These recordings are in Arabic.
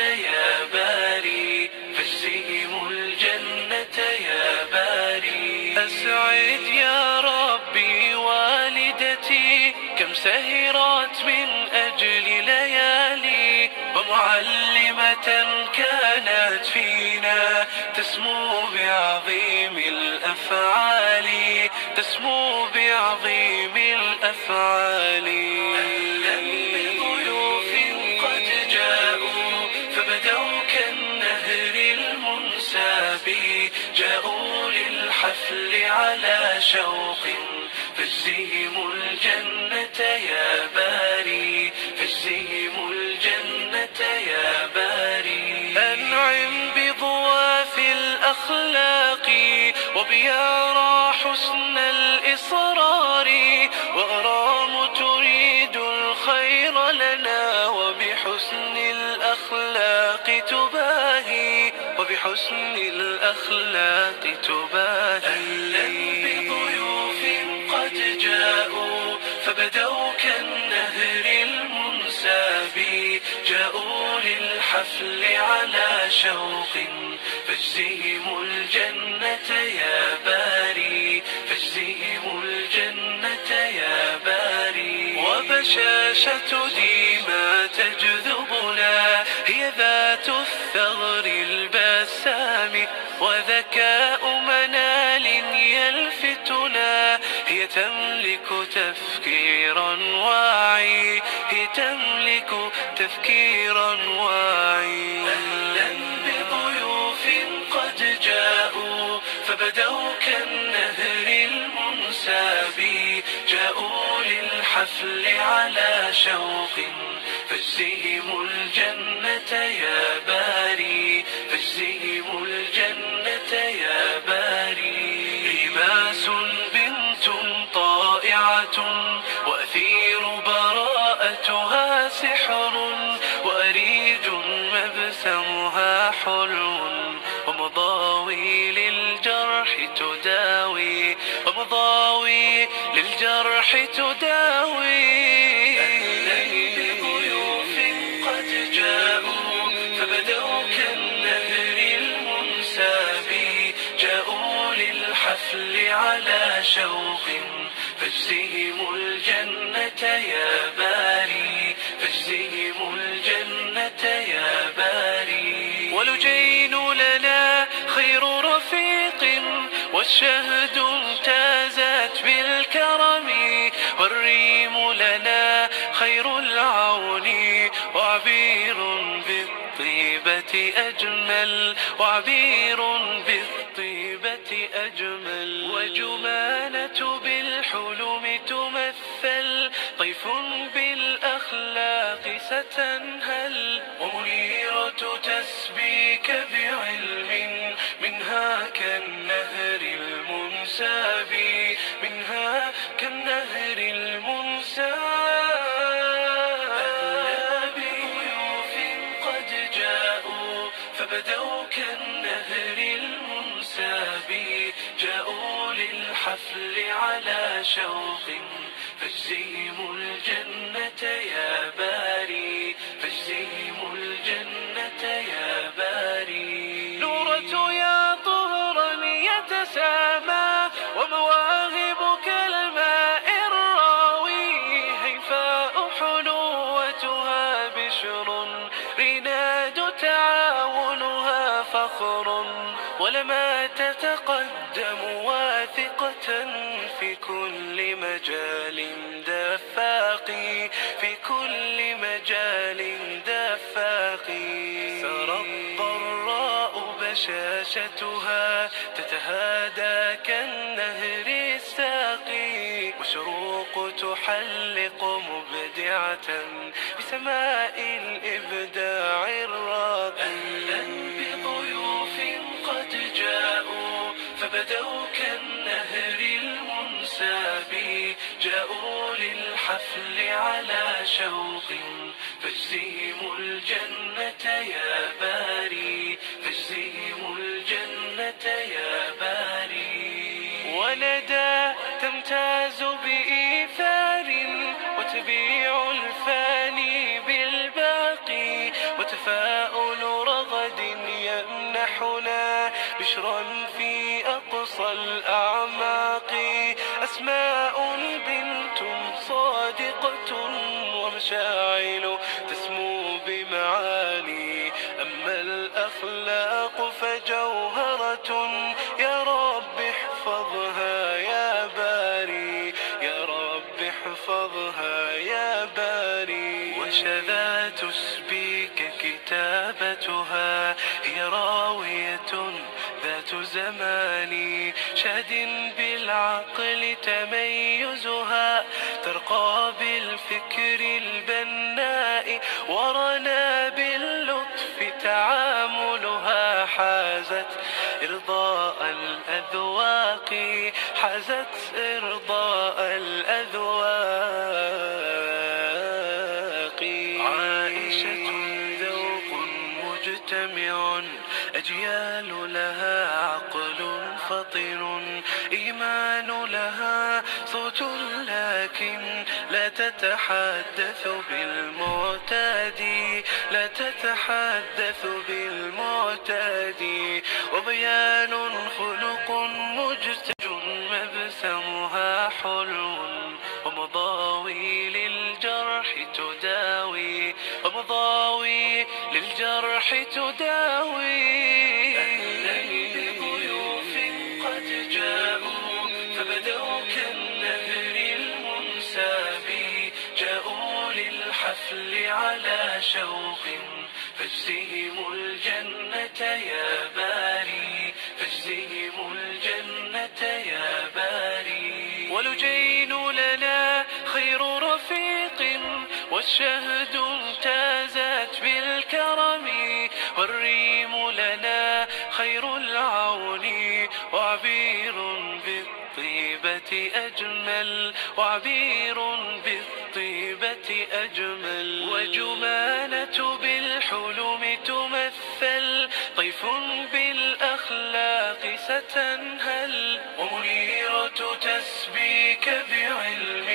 يا باري فاجزهم الجنة يا باري. أسعد يا ربي والدتي كم سهرت من أجل ليالي، ومعلمة كانت فينا تسمو بعظيم الأفعال، تسمو بعظيم الأفعال. أهلا بضيوف قد جاءوا فبدوا كالنهر المنساب، جاءوا للحفل على شوق فاجزهم الجنة يا باري، فاجزهم الجنة يا باري. أنعم بضواف الأخلاق وبيارى حسن الإصرار، وأرام تريد الخير لنا وبحسن الأخلاق تباهي، وبحسن الأخلاق تباهي. أهلا بضيوف قد جاءوا فبدوا كالنهر المنساب، جاءوا للحفل على شوق فاجزهم الجنة يا باري، فاجزهم الجنة يا باري. وبشاشة ديما تجذبنا هي ذات الثغر البسام، وذكاء منال يلفتنا هي تملك تفكيرا واعي، هي تملك تفكيرا واعي. أهلا بضيوف قد جاءوا فبدوا كالنهر المنساب، جاءوا للحفل على شوق فاجزهم الجنة يا باري، فاجزهم الجنة يا باري. رباس بنت طائعة وأثير براءتها سحر، وأريج مبسمها حلو، ومضاوي للجرح تداوي، ومضاوي للجرح تداوي. أهلا بضيوف قد جاءوا فبدوا كالنهر المنساب، جاءوا للحفل على شوق فاجزهم الجنة يا باري، فاجزهم الجنة يا باري. ولجين لنا خير رفيق والشهد امتازت بالكرم، والريم لنا خير العون وعبير بالطيبة أجمل، وعبير بالطيبة أجمل. وجمانة بالحلم تمثل، طيف بالأخلاق ستنهل، ومنيرة تسبيك بعلم منها كالنهر المنساب، منها كالنهر المنساب. أهلا بضيوف قد جاءوا فبدوا كالنهر المنساب، جاءوا للحفل على شوق فاجزهم الجنة يا باري، فاجزهم الجنة يا باري. نورة يا طهرا يتسامى ومواهب كالماء الراوي، هيفاء حلوتها بشر، رناد تعاونها فخر، ولما تتقدم واثقة في كل مجال دفاقي، في كل مجال دفاقي. سرى الضراء بشاشتها تتهادى كالنهر الساقي، وشروق تحلق مبدعة بسماء الإبداع الراقي. أهلا بضيوف قد جاءوا فبدوا كالنهر المنساب، جاءوا للحفل على شوق فاجزهم الجنة يا باري، فاجزهم الجنة يا باري. وندى تمتاز بإيثار وتبيع الفاني بالباقي، وتفاؤل بشرا في أقصى الأعماق. أسماء بنت صادقة ومشاعل تسمو بمعاني. أما الأخلاق فجوهرة، يا رب احفظها يا باري، يا رب احفظها يا باري. وشذا تسبيك كتابتها، هي راوية ذات زمان. شاد بالعقل تميزها، ترقى بالفكر البناء. ورنا باللطف تعاملها، حازت إرضاء الأذواق، حازت إرضاء الأذواق. عائشة ذوق مجتمع، أجيال لها عقل فطن. إيمان لها صوت لكن لا تتحدث بالمعتاد، لا تتحدث بالمعتاد. وبيان خلق مجتج، مبسمها حلو. ومضاوي للجرح تداوي، ومضاوي للجرح تداوي. أهلا بضيوف قد جاءوا، فبدوا كالنهر المنساب. جاءوا للحفل على شوق، فاجزهم الجنة يا باري، فاجزهم الجنة يا باري. ولجين لنا خير رفيق، والشهد امتازت بالكرم. والريم لنا خير العون، وعبير بالطيبة أجمل، وعبير بالطيبة أجمل. وجمانة بالحلم تمثل، طيف بالأخلاق ستنهل. ومنيرة تسبيك بعلم،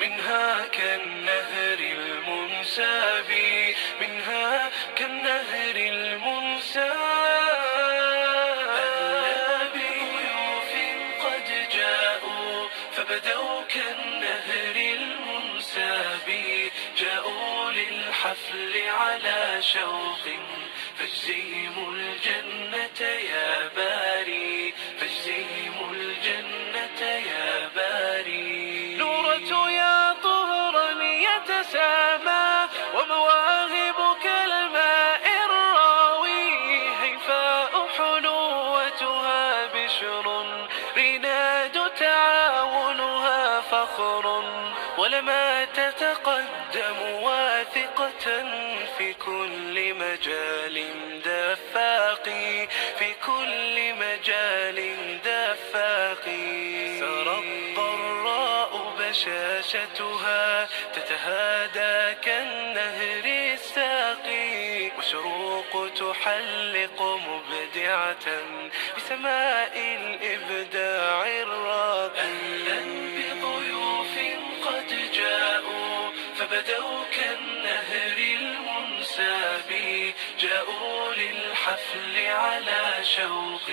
منها كالنهر المنساب، منها كالنهر المنساب. أهلا بضيوف قد جاءوا، فبدوا كالنهر المنساب. جاءوا للحفل على شوق، فاجزهم الجنة يا باري، فاجزهم الجنة يا باري. نورة يا طهرا يتسامى، ومواهب كالماء الراوي. هيفاء حلوتها بشر، رناد تعاونها فخر. ولما تتقدم واثقة في كل مجال دفاقي، في كل مجال دفاقي. سرى الضراء بشاشتها، تتهادى كالنهر الساقي. وشروق تحلق مبدعة بسماء الإبداع الراقي. أهلا بضيوف قد جاءوا، فبدوا كالنهر المنساب. جاءوا للحفل على شوق،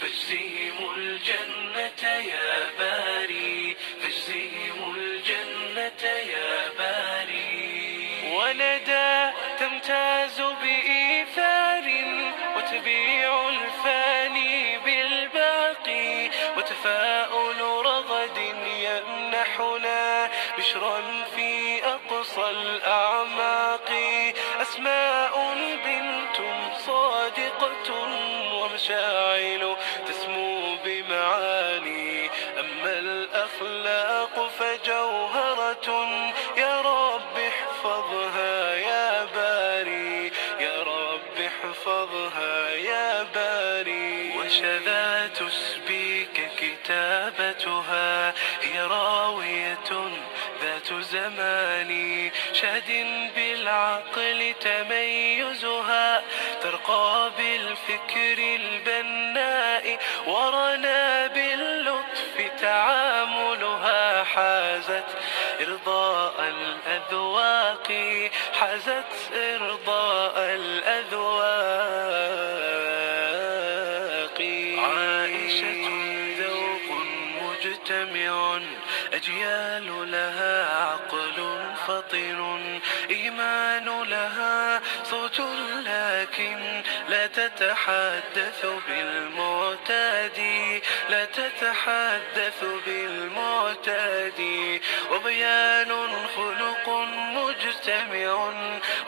فاجزهم الجنة يا باري، فاجزهم الجنة يا باري. وندى تمتاز بإيثار، وتبيع الفاني بالباقي. وتفاؤل رغد يمنحنا بشرا في أقصى الأعماق. أسماء بنت صادقة ومشاعل تسمو بمعاني. أما الأخلاق فجوهرة، يا رب احفظها يا باري، يا رب احفظها يا باري. وشذا تسبيك كتابتها، هي راوية ذات زمان. شاد بالعقل تميزها، ترقى بالفكر البناء. ورنا باللطف تعاملها، حازت إرضاء الأذواق، حازت إرضاء الأذواق. مجتمع، أجيال لها عقل فطن، إيمان لها صوت لكن لا تتحدث بالمعتاد، لا تتحدث بالمعتاد، وبيان خلق مجتمع،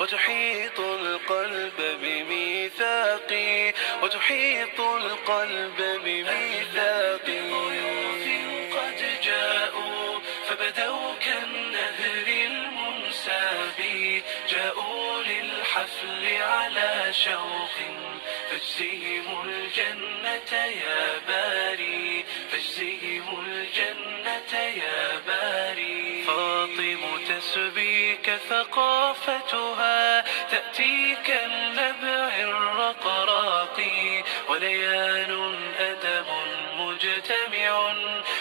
وتحيط القلب بميثاقي، وتحيط القلب بميثاقي. ضيوف قد جاءوا فبدوا كالنهر المنساب، جاءوا للحفل على شوق، فاجزهم الجنة يا باري، فاجزهم الجنة يا باري. فاطم تسبيك ثقافتها تأتي كالنبع الرقراق، وليان أدب مجتمع،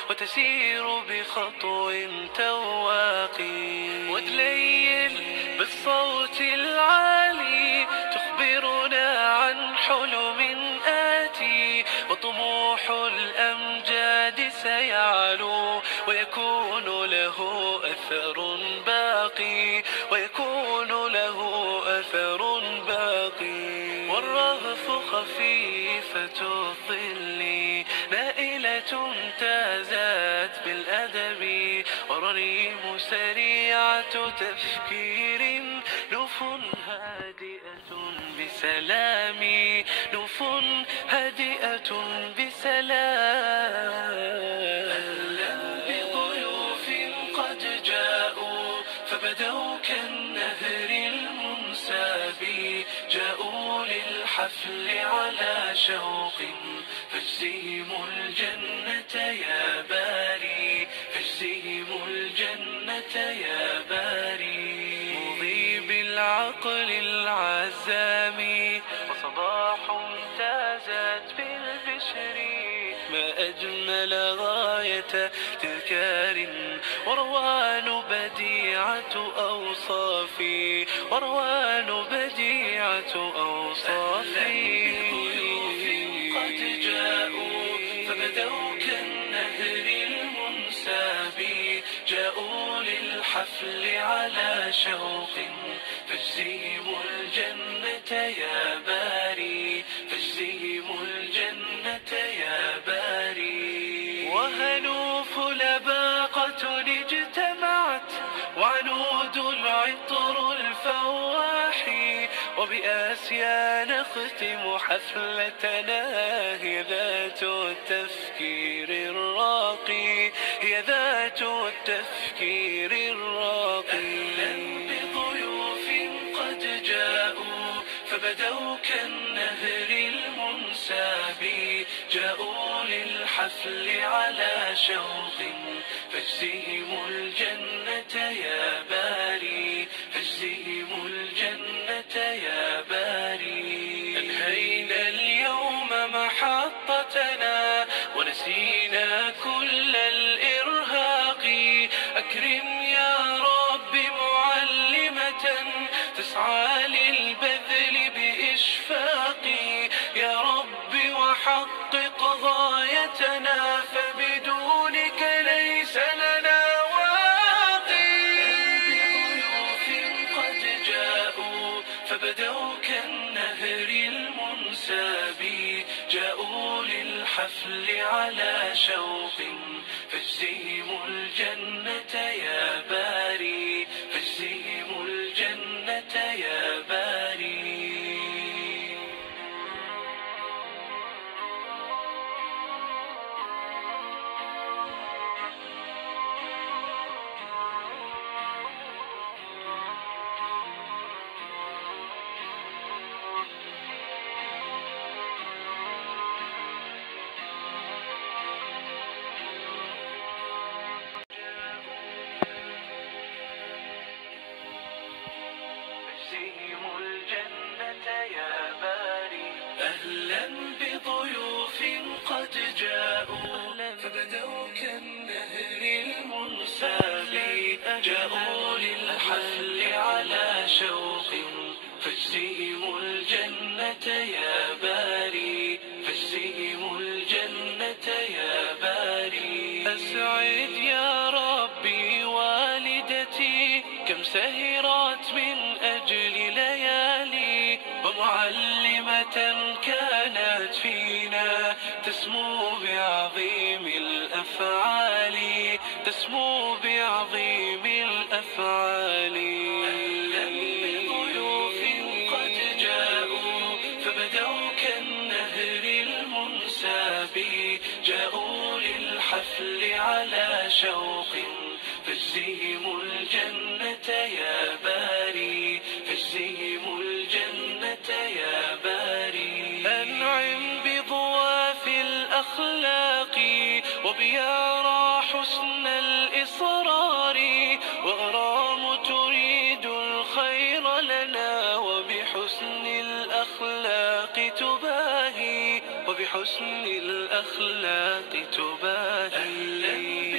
وتسير بخطو تواق. ودليل بالصوت العالي تخبرنا عن حلم آتي، وطموح الأمجاد سيعلو، ويكون له أثر باقي، ويكون له أثر باقي. والرهف خفيفة الظل نائلة تازت بالأدب، والريم سريعة تفكير، نوف هادئة بسلام، نوف هادئة بسلام. أهلا بضيوف قد جاءوا فبدوا كالنهر المنساب، جاءوا للحفل على شوق، فاجزهم الجنة يا باري، فاجزهم الجنة يا باري. مضي بالعقل العزام، وصباح امتازت بالبشر، ما أجمل غاية تذكار، وروان بديعة أوصافي، وروان بديعة أوصافي. قد جاءوا فبدوا كالنهر المنساب، جاءوا للحفل على شوق، فاجزهم الجنة يا باري، فاجزهم الجنة يا باري. وهنوف لباقة اجتمعت، وعنود العطر الفواحي، وبآسيا نختم حفلتنا، هي ذات التفكير الراقي، هي ذات التفكير الراقي. بضيوف قد جاءوا فبدوا كالنهر المنساب، جاءوا للحفل على شوق، فاجزهم الجنة يا باري، فاجزهم الجنة يا باري. أنهينا اليوم محطتنا، ونسينا كل الإرهاق، أكرم يا رب معلمة تسعى للبذل بإشفاق، يا رب وحقق غايتنا، فبدونك ليس لنا واقي. بضيوف قد جاءوا فبدوا كالنهر المنساب، جاءوا للحفل على شوق، فاجزهم الجنة يا باري، فاجزهم الجنة يا باري. بعظيم الأفعال تسمو بعظيم الأفعال. أهلا بضيوف قد جاءوا فبدوا كالنهر المنساب، جاءوا للحفل على شوق فاجزهم الجنة يا باري، فاجزهم الجنة يا باري. أنعم بضواف الأخلاق وبيارى حسن الإصرار، وغرام تريد الخير لنا وبحسن الأخلاق تباهي، وبحسن الأخلاق تباهي.